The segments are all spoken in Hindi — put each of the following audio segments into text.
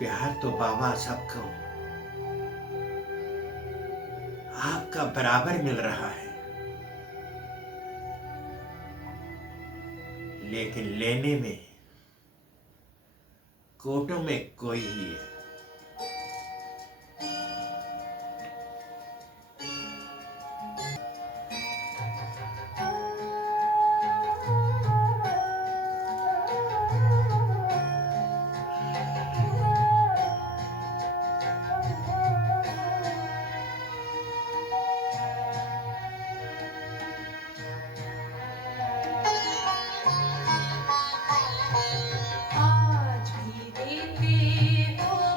प्यार तो बाबा सबको आपका बराबर मिल रहा है, लेकिन लेने में कोटों में कोई ही है। आज भी देते हो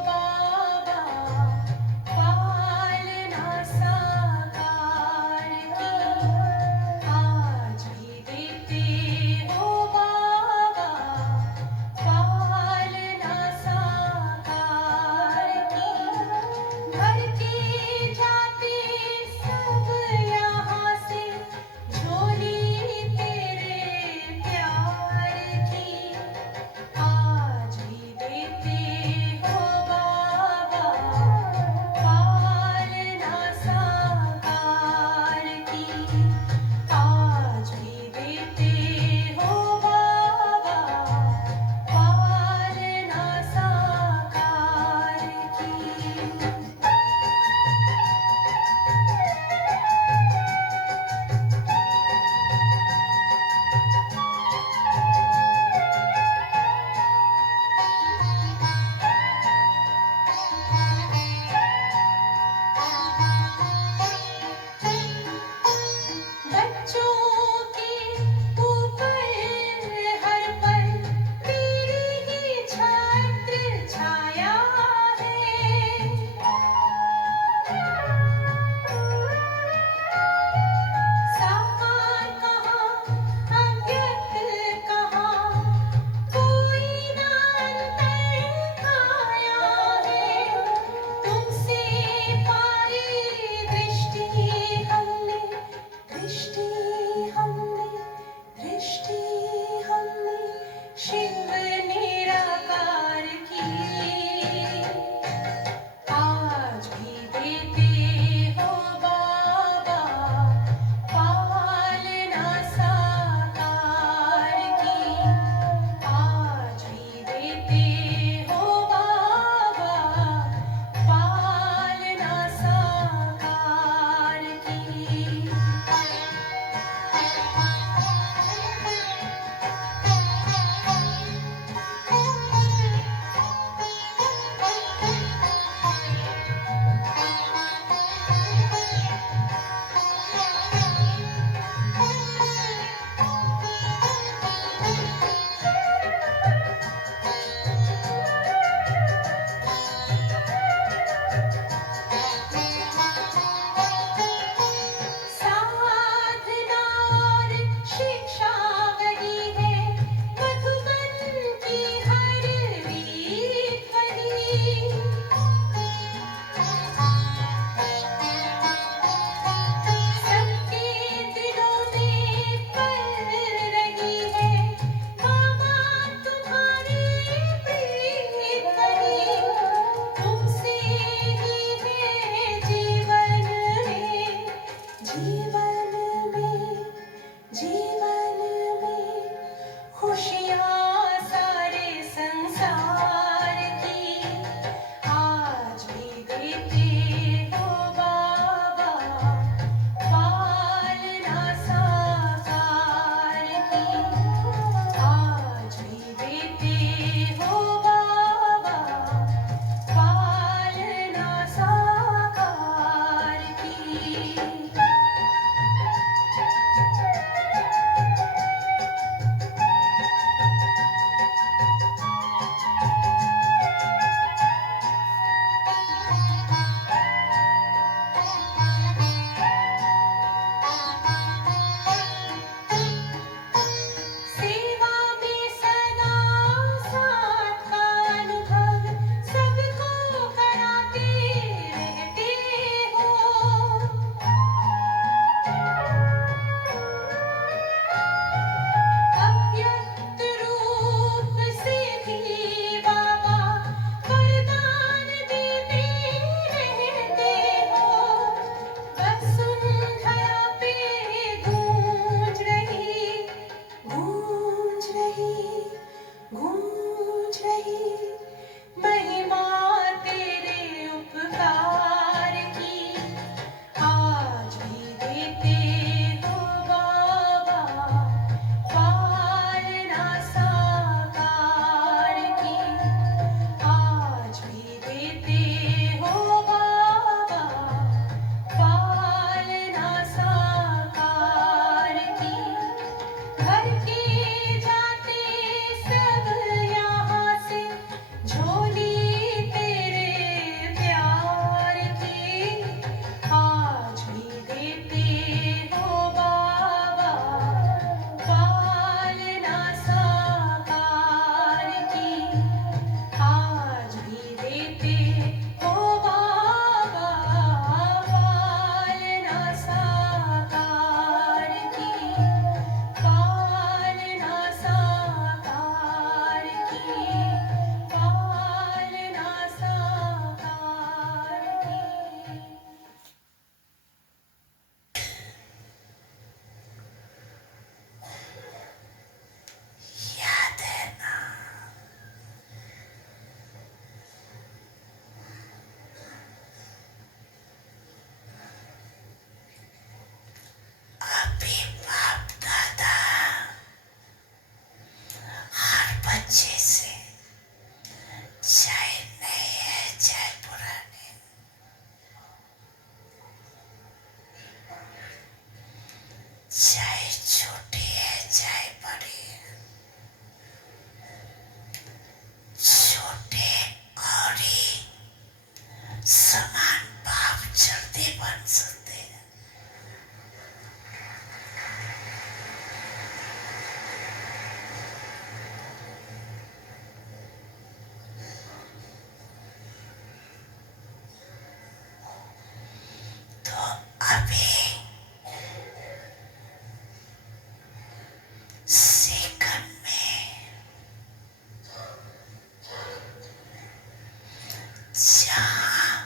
जहाँ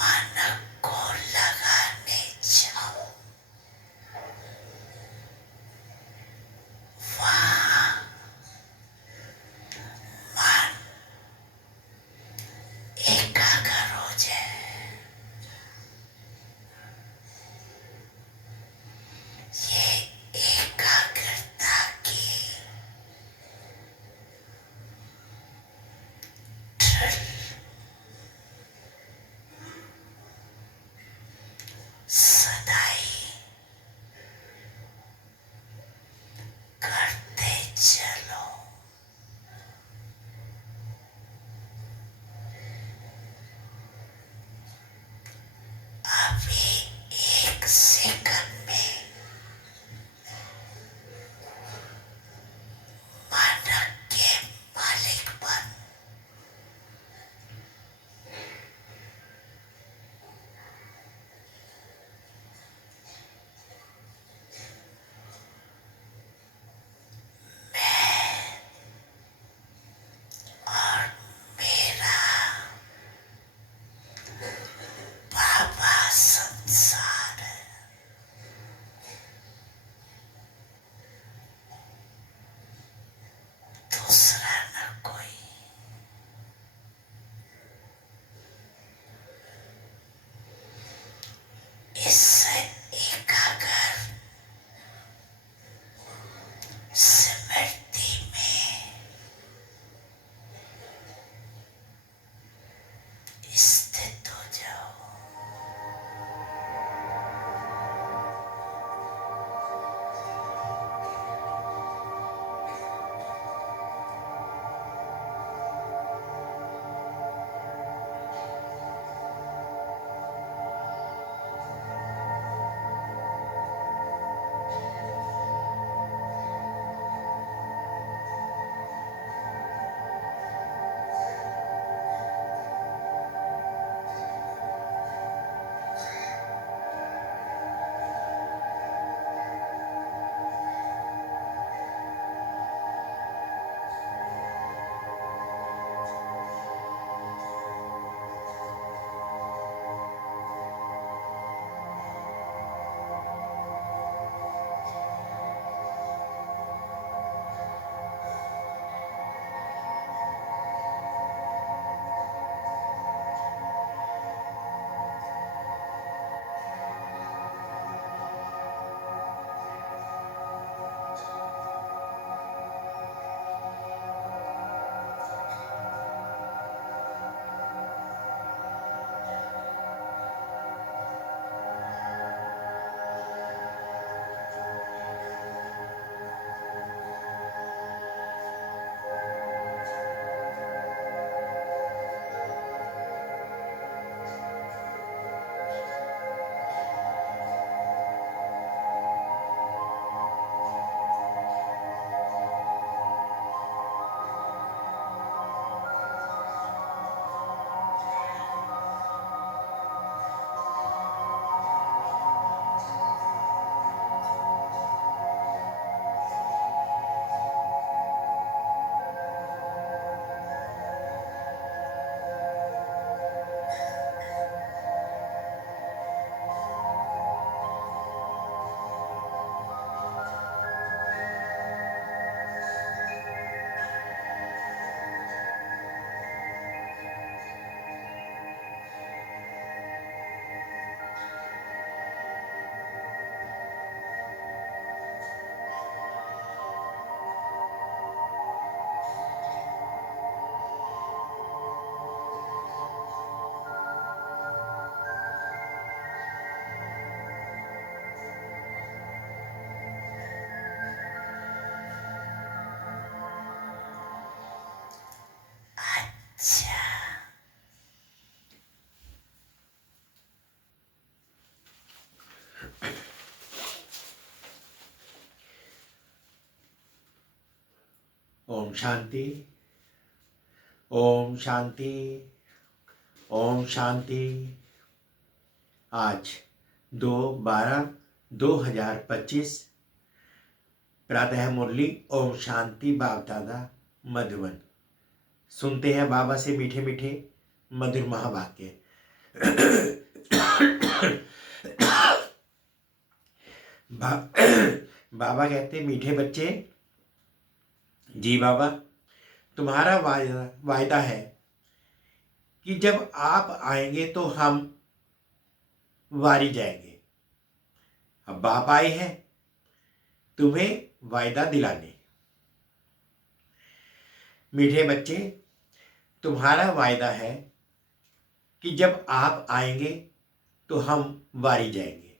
मन को लगाने जाओ वहाँ मन एकाग्र हो जाए। ये एकाग्रता की ड्रिल सदाई करते चलो। अभी एक सेकंड में मन के मालिक बन। और मेरा बाबा संसार है। दूसरा न कोई। इससे एकाग्र स्मृति में स्थित हो जाओ। अच्छा, ओम शांति, ओम शांति, ओम शांति। आज 2/12/2025 प्रातः मुरली ओम शांति बाप दादा मधुबन। सुनते हैं बाबा से मीठे मीठे मधुर महावाक्य। बाबा कहते, मीठे बच्चे, जी बाबा, तुम्हारा वायदा है कि जब आप आएंगे तो हम वारी जाएंगे। अब बाप आए हैं तुम्हें वायदा दिलाने। मीठे बच्चे, तुम्हारा वायदा है कि जब आप आएंगे तो हम वारी जाएंगे।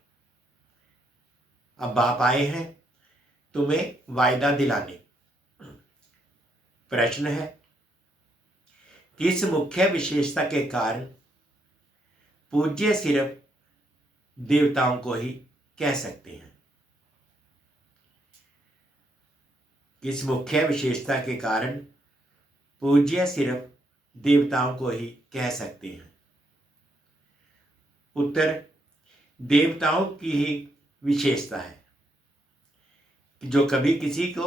अब बाप आए हैं तुम्हें वायदा दिलाने। प्रश्न है, किस मुख्य विशेषता के कारण पूज्य सिर्फ देवताओं को ही कह सकते हैं? किस मुख्य विशेषता के कारण पूज्य सिर्फ देवताओं को ही कह सकते हैं? उत्तर, देवताओं की ही विशेषता है जो कभी किसी को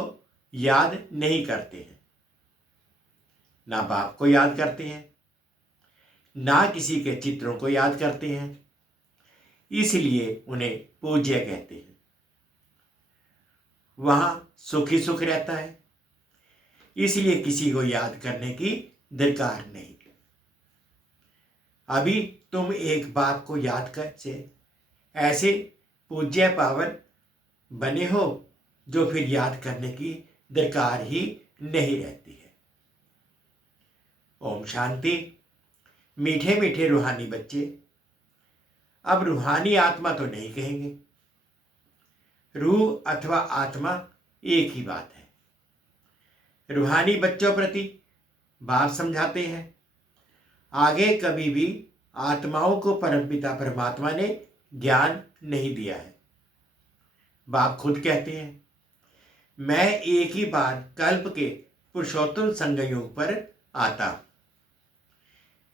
याद नहीं करते हैं, ना बाप को याद करते हैं, ना किसी के चित्रों को याद करते हैं, इसलिए उन्हें पूज्य कहते हैं। वहां सुख ही सुख रहता है, इसलिए किसी को याद करने की दरकार नहीं। अभी तुम एक बाप को याद कर से ऐसे पूज्य पावन बने हो जो फिर याद करने की दरकार ही नहीं रहती है। ओम शांति। मीठे मीठे रूहानी बच्चे, अब रूहानी आत्मा तो नहीं कहेंगे, रूह अथवा आत्मा एक ही बात है। रूहानी बच्चों प्रति बाप समझाते हैं, आगे कभी भी आत्माओं को परमपिता परमात्मा ने ज्ञान नहीं दिया है। बाप खुद कहते हैं, मैं एक ही बार कल्प के पुरुषोत्तम संगयोग पर आता,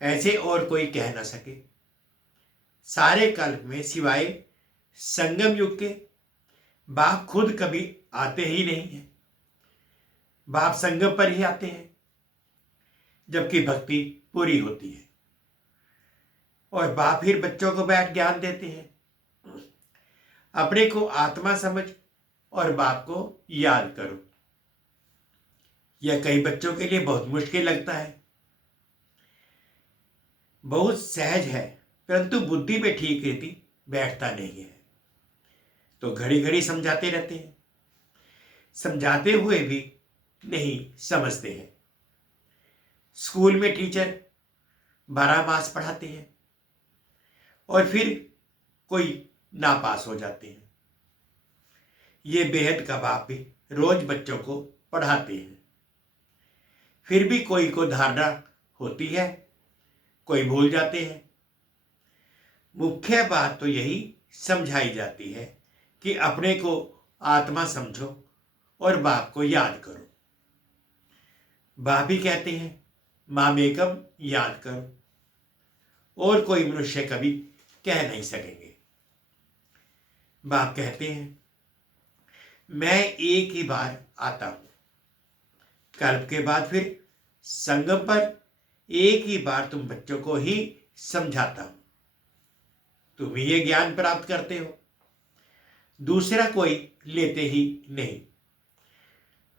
ऐसे और कोई कह न सके। सारे कल्प में सिवाय संगम युग के बाप खुद कभी आते ही नहीं है। बाप संगम पर ही आते हैं जबकि भक्ति पूरी होती है, और बाप फिर बच्चों को बैठ ज्ञान देते हैं। अपने को आत्मा समझ और बाप को याद करो। यह कई बच्चों के लिए बहुत मुश्किल लगता है, बहुत सहज है, परंतु बुद्धि में ठीक रीति बैठता नहीं है, तो घड़ी घड़ी समझाते रहते हैं, समझाते हुए भी नहीं समझते हैं। स्कूल में टीचर 12 मास पढ़ाते हैं और फिर कोई नापास हो जाते हैं। ये बेहद का बाप भी रोज बच्चों को पढ़ाते हैं, फिर भी कोई को धारणा होती है, कोई भूल जाते हैं। मुख्य बात तो यही समझाई जाती है कि अपने को आत्मा समझो और बाप को याद करो। बाप भी कहते हैं, मामेकम याद करो, और कोई मनुष्य कभी कह नहीं सकेंगे। बाप कहते हैं, मैं एक ही बार आता हूं, कल्प के बाद फिर संगम पर एक ही बार तुम बच्चों को ही समझाता हूं। तुम ये ज्ञान प्राप्त करते हो, दूसरा कोई लेते ही नहीं।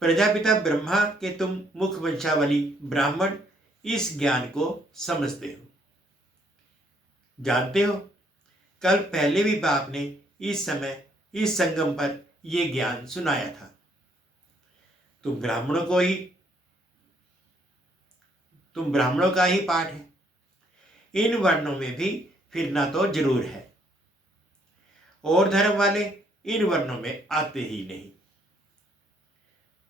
प्रजापिता ब्रह्मा के तुम मुख वंशावली ब्राह्मण इस ज्ञान को समझते हो, जानते हो। कल पहले भी बाप ने इस समय इस संगम पर यह ज्ञान सुनाया था। तुम ब्राह्मणों का ही पाठ है। इन वर्णों में भी फिरना तो जरूर है, और धर्म वाले इन वर्णों में आते ही नहीं।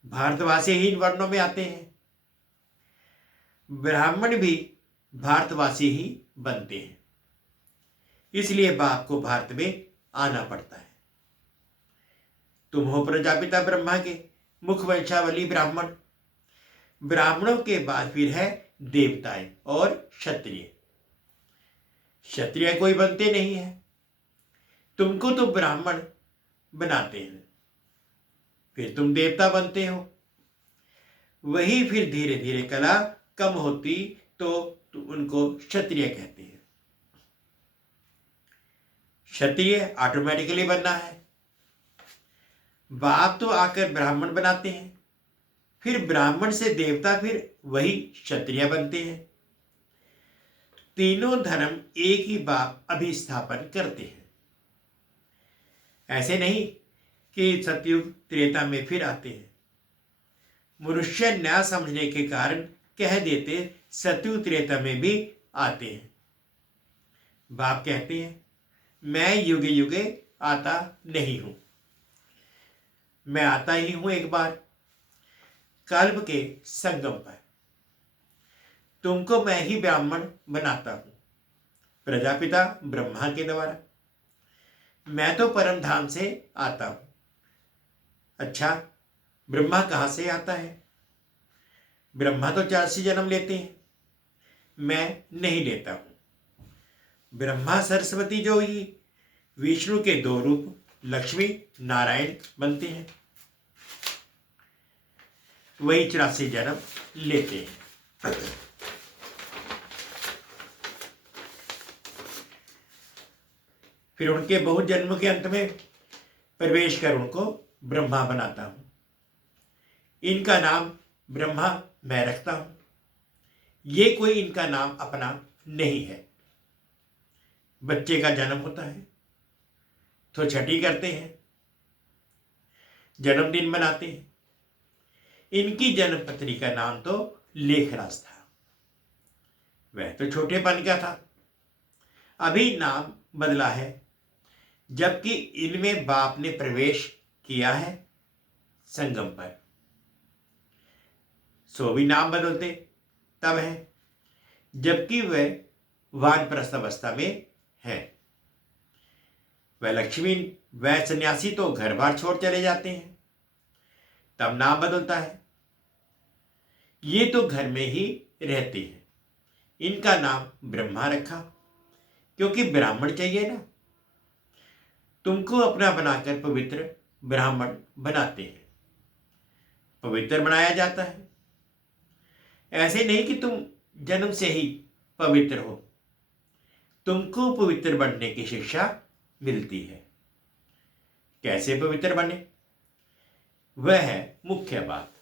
भारतवासी ही इन वर्णों में आते हैं, ब्राह्मण भी भारतवासी ही बनते हैं, इसलिए बाप को भारत में आना पड़ता है। तुम हो प्रजापिता ब्रह्मा के मुख वंशावली ब्राह्मण। ब्राह्मणों के बाद फिर है देवताएं और क्षत्रिय। क्षत्रिय कोई बनते नहीं है, तुमको तो ब्राह्मण बनाते हैं, फिर तुम देवता बनते हो। वही फिर धीरे धीरे कला कम होती तो उनको क्षत्रिय कहते हैं। क्षत्रिय ऑटोमेटिकली बनना है। बाप तो आकर ब्राह्मण बनाते हैं, फिर ब्राह्मण से देवता, फिर वही क्षत्रिय बनते हैं। तीनों धर्म एक ही बाप अभिस्थापन करते हैं। ऐसे नहीं कि सतयुग त्रेता में फिर आते हैं। मनुष्य न समझने के कारण कह देते सतयुग त्रेता में भी आते हैं। बाप कहते हैं मैं युगे युगे आता नहीं हूं, मैं आता ही हूं एक बार कल्प के संगम पर। तुमको मैं ही ब्राह्मण बनाता हूं प्रजापिता ब्रह्मा के द्वारा। मैं तो परम धाम से आता हूं। अच्छा, ब्रह्मा कहां से आता है? ब्रह्मा तो 84 जन्म लेते हैं, मैं नहीं लेता हूं। ब्रह्मा सरस्वती जो ही विष्णु के दो रूप लक्ष्मी नारायण बनते हैं, वही 84 जन्म लेते हैं। फिर उनके बहुत जन्म के अंत में प्रवेश कर उनको ब्रह्मा बनाता हूं। इनका नाम ब्रह्मा मैं रखता हूं। ये कोई इनका नाम अपना नहीं है। बच्चे का जन्म होता है तो छठी करते हैं, जन्मदिन मनाते हैं। इनकी जन्मपत्री का नाम तो लेखराज था। वह तो छोटेपन का था, अभी नाम बदला है, जबकि इनमें बाप ने प्रवेश किया है संगम पर। सो भी नाम बदलते तब है जबकि वह वानप्रस्थ अवस्था में है। वह लक्ष्मी, वह सन्यासी तो घर बार छोड़ चले जाते हैं, तब नाम बदलता है। ये तो घर में ही रहते हैं। इनका नाम ब्रह्मा रखा क्योंकि ब्राह्मण चाहिए ना। तुमको अपना बनाकर पवित्र ब्राह्मण बनाते हैं। पवित्र बनाया जाता है। ऐसे नहीं कि तुम जन्म से ही पवित्र हो, तुमको पवित्र बनने की शिक्षा मिलती है। कैसे पवित्र बने, वह है मुख्य बात।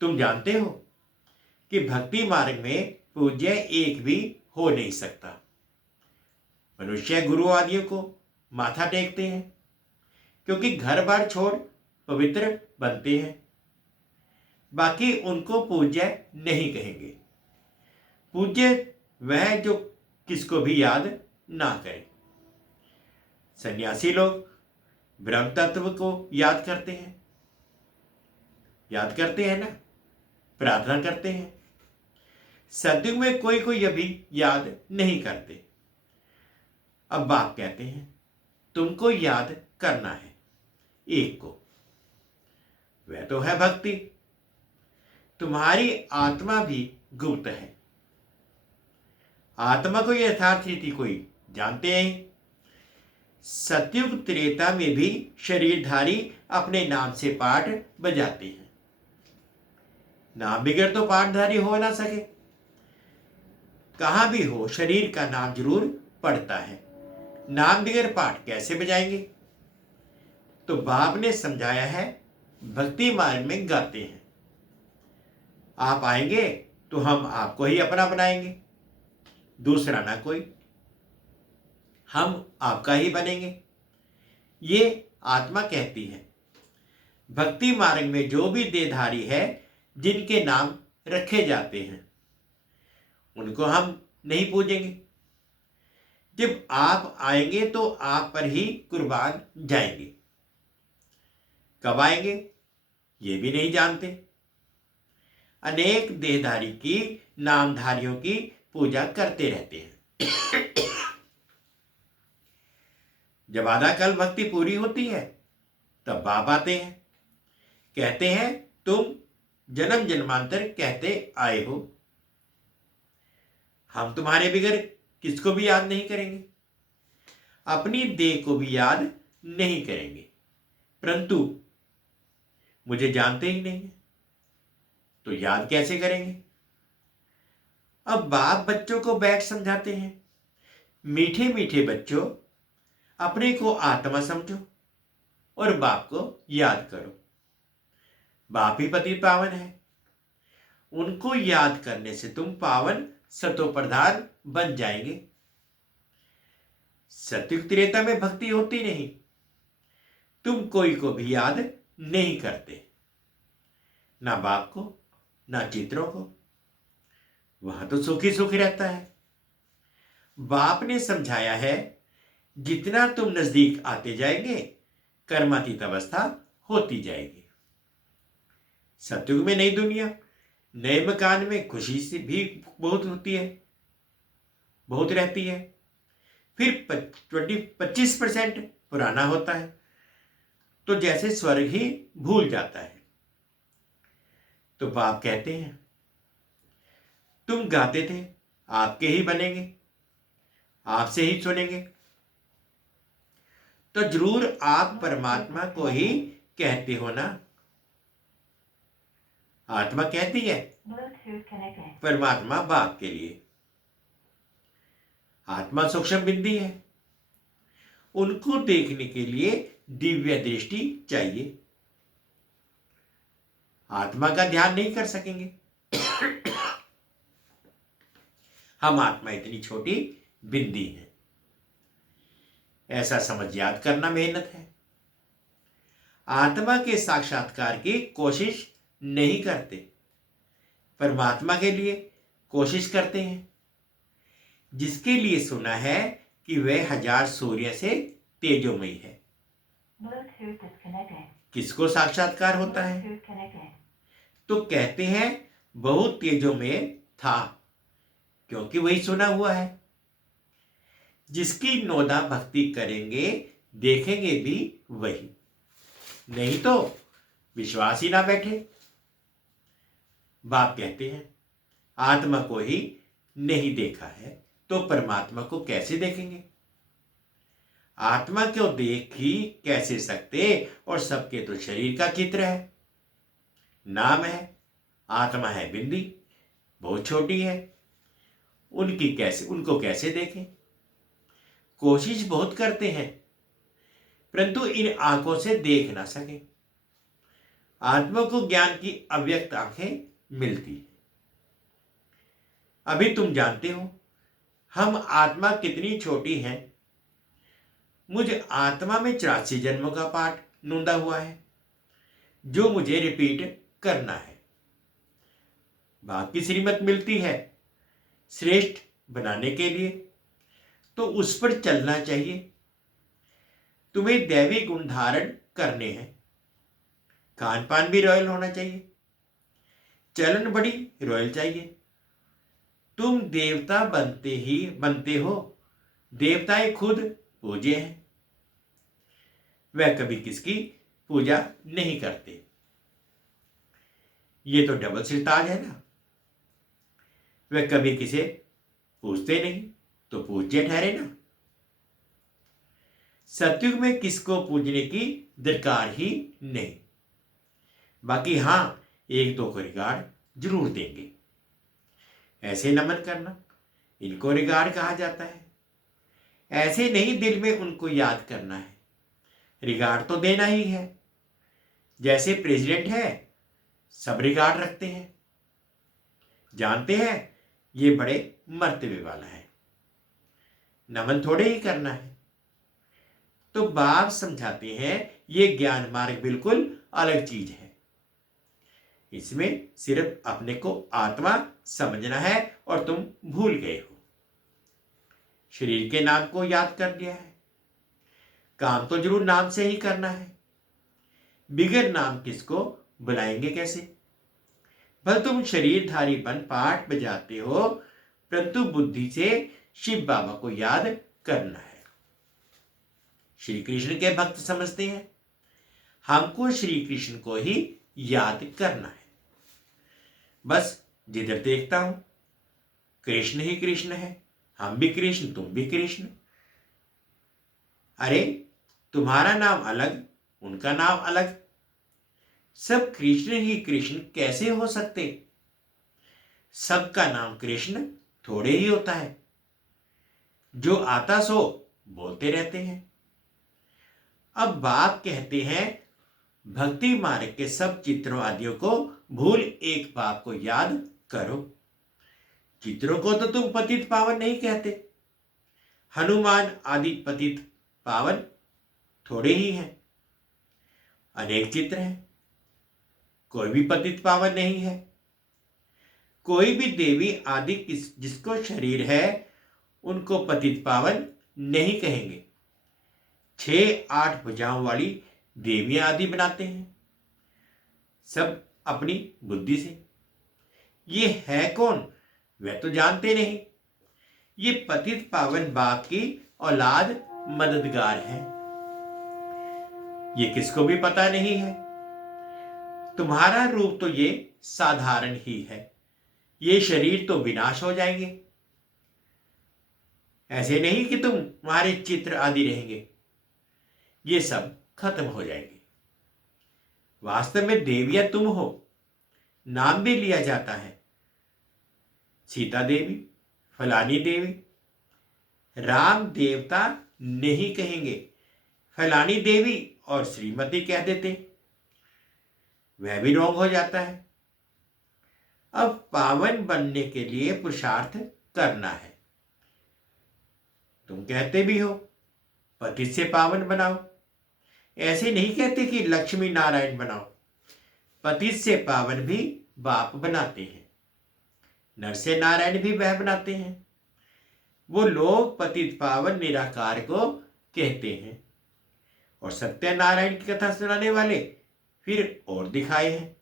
तुम जानते हो कि भक्ति मार्ग में पूज्य एक भी हो नहीं सकता। मनुष्य गुरु आदियों को माथा टेकते हैं क्योंकि घर बार छोड़ पवित्र बनते हैं, बाकी उनको पूज्य नहीं कहेंगे। पूज्य वह जो किसको भी याद ना करे। सन्यासी लोग ब्रह्म तत्व को याद करते हैं, ना, प्रार्थना करते हैं। सतयुग में कोई कोई अभी याद नहीं करते। अब बाप कहते हैं तुमको याद करना है एक को, वह तो है भक्ति। तुम्हारी आत्मा भी गुप्त है। आत्मा को यथार्थ रीति कोई जानते हैं। सतयुग त्रेता में भी शरीरधारी अपने नाम से पाठ बजाते हैं। नाम बिगड़ तो पाठधारी हो ना सके। कहां भी हो शरीर का नाम जरूर पड़ता है। नाम बिगड़ पाठ कैसे बजाएंगे? तो बाप ने समझाया है भक्ति मार्ग में गाते हैं। आप आएंगे तो हम आपको ही अपना बनाएंगे, दूसरा ना कोई। हम आपका ही बनेंगे, ये आत्मा कहती है। भक्ति मार्ग में जो भी देहधारी है, जिनके नाम रखे जाते हैं, उनको हम नहीं पूजेंगे। जब आप आएंगे तो आप पर ही कुर्बान जाएंगे। कब आएंगे ये भी नहीं जानते। अनेक देहधारी की, नामधारियों की पूजा करते रहते हैं। जब आधा कल भक्ति पूरी होती है तब बाप आते हैं, कहते हैं तुम जन्म जन्मांतर कहते आए हो। हम तुम्हारे बगैर किसको भी याद नहीं करेंगे, अपनी देह को भी याद नहीं करेंगे, परंतु मुझे जानते ही नहीं है। तो याद कैसे करेंगे? अब बाप बच्चों को बैठ समझाते हैं, मीठे मीठे बच्चों, अपने को आत्मा समझो और बाप को याद करो। बाप ही पति पावन है, उनको याद करने से तुम पावन सतो प्रधान बन जाएंगे। सत्युग त्रेता में भक्ति होती नहीं, तुम कोई को भी याद नहीं करते, ना बाप को ना चित्रों को। वहां तो सुखी सुखी रहता है। बाप ने समझाया है, जितना तुम नजदीक आते जाएंगे कर्मातीत अवस्था होती जाएगी। सतयुग में नई दुनिया, नए मकान में खुशी से भी बहुत होती है, बहुत रहती है। फिर 25% पुराना होता है, तो जैसे स्वर्ग ही भूल जाता है। तो बाप कहते हैं, तुम गाते थे आपके ही बनेंगे, आपसे ही सुनेंगे। तो जरूर आप परमात्मा को ही कहते हो ना। आत्मा कहती है, परमात्मा बाप के लिए। आत्मा सूक्ष्म बिंदी है, उनको देखने के लिए दिव्य दृष्टि चाहिए। आत्मा का ध्यान नहीं कर सकेंगे। हम आत्मा इतनी छोटी बिंदी है, ऐसा समझ याद करना मेहनत है। आत्मा के साक्षात्कार की कोशिश नहीं करते, परमात्मा के लिए कोशिश करते हैं, जिसके लिए सुना है कि वह 1000 सूर्य से तेजोमयी है। किसको साक्षात्कार होता है? तो कहते हैं बहुत तेजों में था, क्योंकि वही सुना हुआ है। जिसकी नोदा भक्ति करेंगे देखेंगे भी वही, नहीं तो विश्वास ही ना बैठे। बाप कहते हैं, आत्मा को ही नहीं देखा है तो परमात्मा को कैसे देखेंगे? आत्मा को देख ही कैसे सकते, और सबके तो शरीर का चित्र है, नाम है, आत्मा है बिंदी, बहुत छोटी है, उनको कैसे देखें? कोशिश बहुत करते हैं, परंतु इन आंखों से देख ना सके। आत्मा को ज्ञान की अव्यक्त आंखें मिलती है। अभी तुम जानते हो हम आत्मा कितनी छोटी है। मुझे आत्मा में 84 जन्मों का पाठ नूंदा हुआ है, जो मुझे रिपीट करना है। बाप की श्रीमत मिलती है श्रेष्ठ बनाने के लिए, तो उस पर चलना चाहिए। तुम्हें दैवी गुण धारण करने हैं, खान पान भी रॉयल होना चाहिए, चलन बड़ी रॉयल चाहिए। तुम देवता बनते हो, देवताएं खुद पूजे हैं, वह कभी किसकी पूजा नहीं करते। ये तो डबल सिरताज है ना, वह कभी किसे पूजते नहीं, तो पूज्य ठहरे ना। सतयुग में किसको पूजने की दरकार ही नहीं। बाकी हां, एक दो को रिगार्ड जरूर देंगे, ऐसे नमन करना, इनको रिगार्ड कहा जाता है। ऐसे नहीं दिल में उनको याद करना है, रिगार्ड तो देना ही है। जैसे प्रेसिडेंट है, सब रिगार्ड रखते हैं, जानते हैं ये बड़े मर्तबे वाला है, नमन थोड़े ही करना है। तो बाप समझाते हैं ये ज्ञान मार्ग बिल्कुल अलग चीज है। इसमें सिर्फ अपने को आत्मा समझना है, और तुम भूल गए हो। शरीर के नाम को याद कर लिया है, काम तो जरूर नाम से ही करना है। बिगड़ नाम किसको बुलाएंगे कैसे? भले तुम शरीरधारीपन पाठ बजाते हो, परंतु बुद्धि से शिव बाबा को याद करना है। श्री कृष्ण के भक्त समझते हैं हमको श्री कृष्ण को ही याद करना है। बस जिधर देखता हूं कृष्ण ही कृष्ण है, हम भी कृष्ण, तुम भी कृष्ण। अरे तुम्हारा नाम अलग, उनका नाम अलग, सब कृष्ण ही कृष्ण कैसे हो सकते? सबका नाम कृष्ण थोड़े ही होता है। जो आता सो बोलते रहते हैं। अब बाप कहते हैं भक्ति मार्ग के सब चित्रों आदियों को भूल एक बाप को याद करो। चित्रों को तो तुम पतित पावन नहीं कहते। हनुमान आदि पतित पावन थोड़े ही हैं। अनेक चित्र हैं, कोई भी पतित पावन नहीं है। कोई भी देवी आदि जिसको शरीर है उनको पतित पावन नहीं कहेंगे। 6-8 भुजाओं वाली देवियां आदि बनाते हैं, सब अपनी बुद्धि से। ये है कौन वह तो जानते नहीं। ये पतित पावन बाप की औलाद मददगार है, ये किसको भी पता नहीं है। तुम्हारा रूप तो ये साधारण ही है, ये शरीर तो विनाश हो जाएंगे। ऐसे नहीं कि तुम्हारे चित्र आदि रहेंगे, ये सब खत्म हो जाएंगे। वास्तव में देवियां तुम हो, नाम भी लिया जाता है, सीता देवी, फलानी देवी। राम देवता नहीं कहेंगे, फलानी देवी और श्रीमती कह देते, वह भी रॉन्ग हो जाता है। अब पावन बनने के लिए पुरुषार्थ करना है। तुम कहते भी हो पति से पावन बनाओ, ऐसे नहीं कहते कि लक्ष्मी नारायण बनाओ। पति से पावन भी बाप बनाते हैं, नर से नारायण भी वह बनाते हैं। वो लोग पतित पावन निराकार को कहते हैं और सत्यनारायण की कथा सुनाने वाले फिर और दिखाए हैं।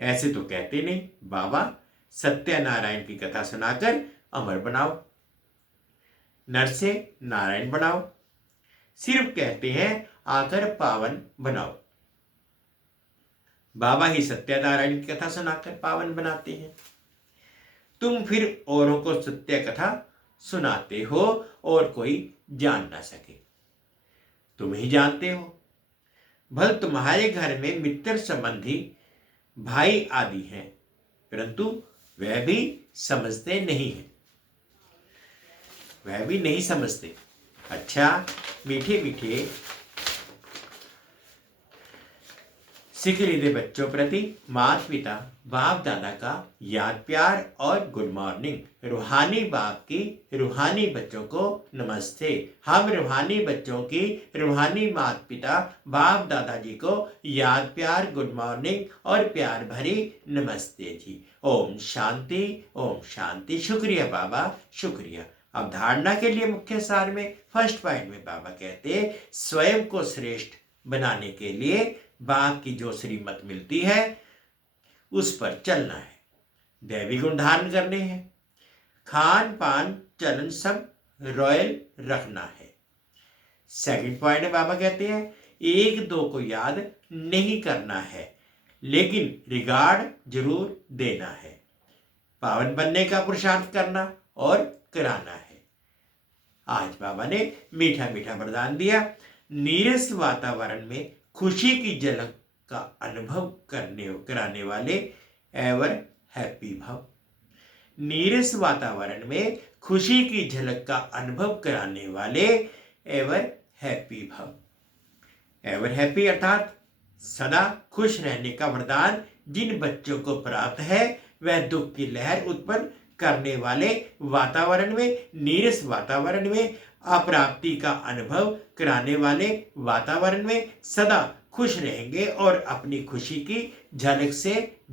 ऐसे तो कहते नहीं बाबा सत्यनारायण की कथा सुनाकर अमर बनाओ, नर से नारायण बनाओ। सिर्फ कहते हैं आकर पावन बनाओ। बाबा ही सत्यनारायण की कथा सुनाकर पावन बनाते हैं। तुम फिर औरों को सत्य कथा सुनाते हो और कोई जान ना सके, तुम ही जानते हो। भल तुम्हारे घर में मित्र संबंधी भाई आदि हैं, परंतु वह भी समझते नहीं है, वह भी नहीं समझते। अच्छा, मीठे मीठे सीख लीजिए बच्चों प्रति माता पिता बाप दादा का याद प्यार और गुड मॉर्निंग। रूहानी बाप की रूहानी बच्चों को नमस्ते। हम रूहानी बच्चों की रूहानी माता पिता बाप दादाजी को याद प्यार गुड मॉर्निंग और प्यार भरी नमस्ते जी। ओम शांति, ओम शांति। शुक्रिया बाबा, शुक्रिया। अब धारणा के लिए मुख्य सार में फर्स्ट पॉइंट में बाबा कहते स्वयं को श्रेष्ठ बनाने के लिए बाप की जो श्रीमत मिलती है उस पर चलना है, दैवी गुण धारण करने हैं, खान पान चलन सब रॉयल रखना है। सेकंड पॉइंट में बाबा कहते हैं एक दो को याद नहीं करना है, लेकिन रिगार्ड जरूर देना है। पावन बनने का पुरुषार्थ करना और कराना है। आज बाबा ने मीठा मीठा वरदान दिया, नीरस वातावरण में खुशी की झलक का अनुभव कराने वाले एवर हैप्पी भव। नीरस वातावरण में खुशी की झलक का अनुभव कराने वाले एवर हैप्पी भव। एवर हैप्पी अर्थात सदा खुश रहने का वरदान जिन बच्चों को प्राप्त है वह दुख की लहर उत्पन्न करने वाले वातावरण में, नीरस वातावरण में, अप्राप्ति का अनुभव कराने वाले वातावरण में सदा खुश रहेंगे और अपनी खुशी की झलक से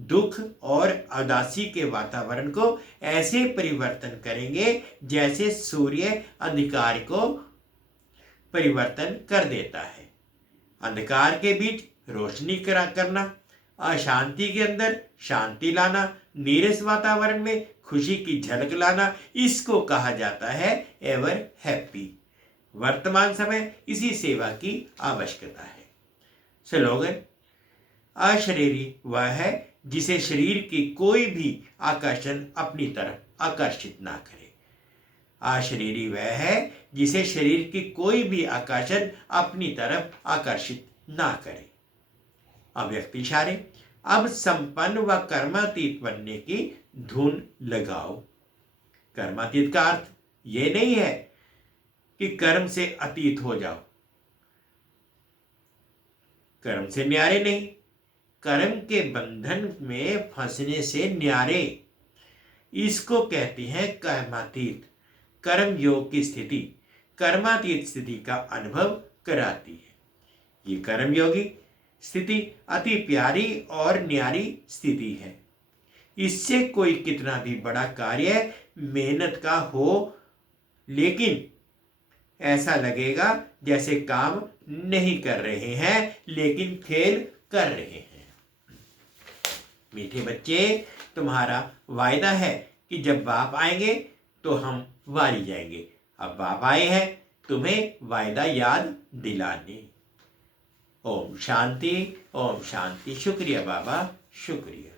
दुख और उदासी के वातावरण को ऐसे परिवर्तन करेंगे जैसे सूर्य अंधकार को परिवर्तन कर देता है। अंधकार के बीच रोशनी करना, अशांति के अंदर शांति लाना, नीरस वातावरण में खुशी की झलक लाना, इसको कहा जाता है एवर हैप्पी। वर्तमान समय इसी सेवा की आवश्यकता है। स्लोगन, अशरीरी वह है जिसे शरीर की कोई भी आकर्षण अपनी तरफ आकर्षित ना करे। अशरीरी वह है जिसे शरीर की कोई भी आकर्षण अपनी तरफ आकर्षित ना करे। अव्यक्त इशारे। अब संपन्न व कर्मातीत बनने की धुन लगाओ। कर्मातीत का अर्थ ये नहीं है कि कर्म से अतीत हो जाओ, कर्म से न्यारे नहीं, कर्म के बंधन में फंसने से न्यारे, इसको कहते हैं कर्मातीत। कर्म योग की स्थिति कर्मातीत स्थिति का अनुभव कराती है। ये कर्मयोगी स्थिति अति प्यारी और न्यारी स्थिति है। इससे कोई कितना भी बड़ा कार्य मेहनत का हो, लेकिन ऐसा लगेगा जैसे काम नहीं कर रहे हैं लेकिन फेल कर रहे हैं। मीठे बच्चे, तुम्हारा वायदा है कि जब बाप आएंगे तो हम वारी जाएंगे। अब बाप आए हैं तुम्हें वायदा याद दिलाने। ओम शांति, ओम शांति। शुक्रिया बाबा, शुक्रिया।